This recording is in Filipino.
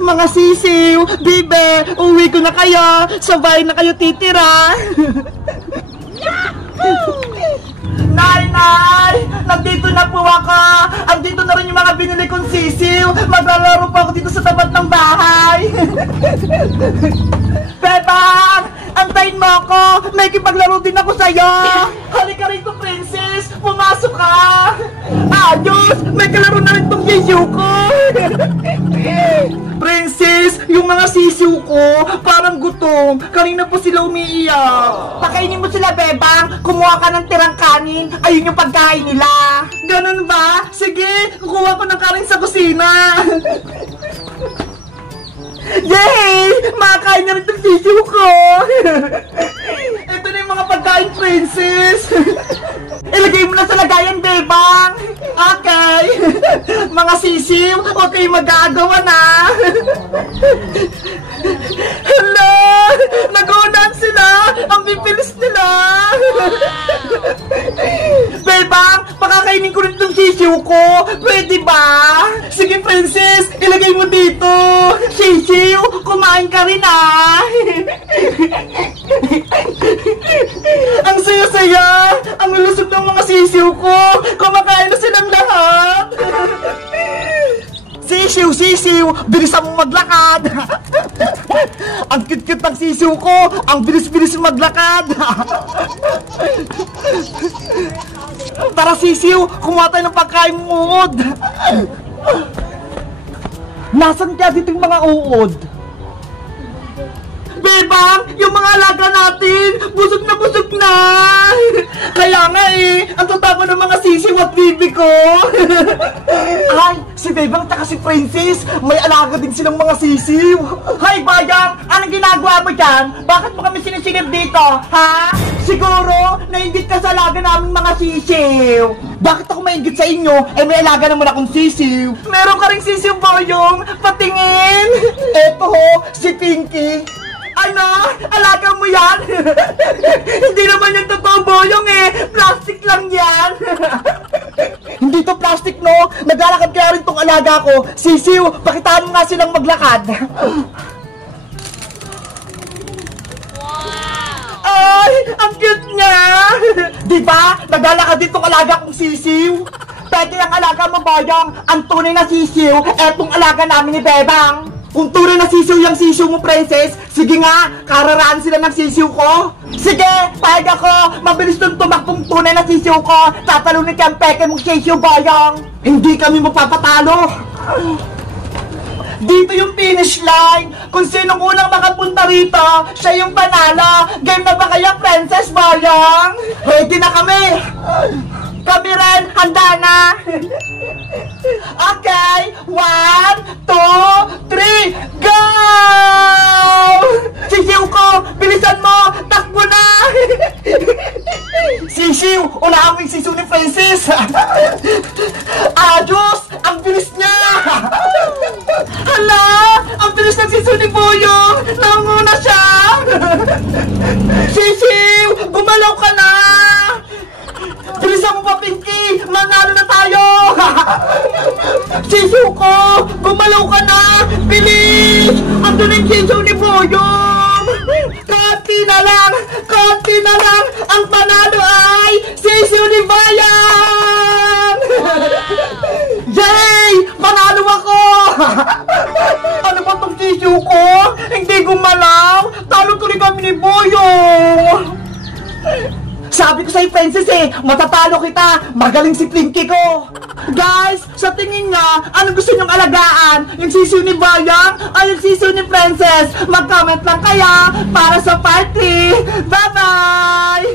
Mga sisiw, bibe, uwi ko na kayo. Sabay na kayo titira. Nay! Nandito na po ako! Andito na rin yung mga binili kong sisiw! Maglalaro po ako dito sa tapat ng bahay! Bebang! Antayin mo ako! May kipaglaro din ako sa'yo! Halika rito, princess! Pumasok ka! Ayos! May kalaro na rin tong sisiw ko! Princess! Yung mga sisiw ko parang gutom! Kanina po sila umiiyak! Pakainin mo sila, Bebang! Kumuha ka ng tirang kanin! Ayun yung pagkain nila! Ganun ba? Sige! Kukuha ko ng kanin sa kusina! Yay! Makakain na rin itong sisiw ko! Ito na yung mga pagkain, princess! Ilagay mo na sa lagayan, Bebang! Okay! Mga sisiw, huwag kayong mag-aagawa na! Hala! Nagunan sila! Ang bibilis nila! Bebang, pakakainin ko rin itong sisiw ko! Pwede ba? Sige, princess! Ilagay mo dito! Sisiw, kumain ka rin ah! Ang saya-saya! Ang lulusog ng mga sisiw ko! Kumakain na silang lahat! Sisiw! Bilisan mo maglakad! Ang cute-cute ng sisiw ko! Ang bilis-bilis maglakad! Tara, sisiw! Kumuha tayo ng pagkain ng uod! Nasaan kaya dito yung mga uod? Bebang! Yung mga alaga natin! Busog na! Kaya nga eh! Ang tatama ng mga sisiw at bibi ko! Ay! Si Bebang taka si Princess! May alaga din silang mga sisiw! Hay Bayang! Anong ginagawa mo dyan? Bakit mo kami sinisilip dito? Ha? Siguro, nainggit ka sa alaga naming mga sisiw! Bakit ako mainggit sa inyo? Eh may alaga naman akong sisiw! Meron ka ring sisiw, Boyong! Patingin! Eto ho, si Pinky! Ano? Alaga mo yan? Hindi naman yung totoo, Boyong eh! Plastic lang yan! Hindi to plastic, no? Naglalakad kaya rin tong alaga ko. Sisiw, pakitaan mo nga silang maglakad. Ay! Ang cute niya! Diba? Naglalakad din tong alaga kong sisiw. Pwede ang alaga mo, Boyong. Ang tunay na sisiw, etong alaga namin ni Bebang. Kung tunay na sisiw yung sisiw mo, princess, sige nga, kararaan sila ng sisiw ko. Sige, pahig ako, mabilis nung tumakbong tunay na sisiw ko. Tatalunin ka ang peke mong sisiw, Boyong. Hindi kami mapapatalo. Dito yung finish line. Kung sinong unang makapunta rito, siya yung panalo. Game na ba kayo, princess, Boyong? Ready na kami. Kami rin, handa na. Okay, 1, 2, 3, go! Sisiw ko, bilisan mo, takbo na! Sisiw, unahan mo yung sisiw ni Princess! Diyos, ang bilis niya! Hala, ang bilis ng sisiw ni Boyong! Nanguna siya! Sisiw, gumalaw ka na! Bilisan mo pa, Pinky! Manalo na tayo! Sisiw ko! Gumalaw ka na! Bilis! Ando na yung sisiw ni Boyong! Konti na lang! Ang panalo ay sisiw ni Bayang! Yay! Panalo ako! Ano ba itong sisiw ko? Hindi gumalaw! Talo tuloy kami ni Boyong! Sabi ko sa'yo, princess eh, matatalo kita, magaling si Pinky ko. Guys, sa tingin nga, ano gusto nyong alagaan? Yung sisiw ni Bayang ay yung sisiw ni Princess? Mag-comment lang kaya para sa party. Bye-bye!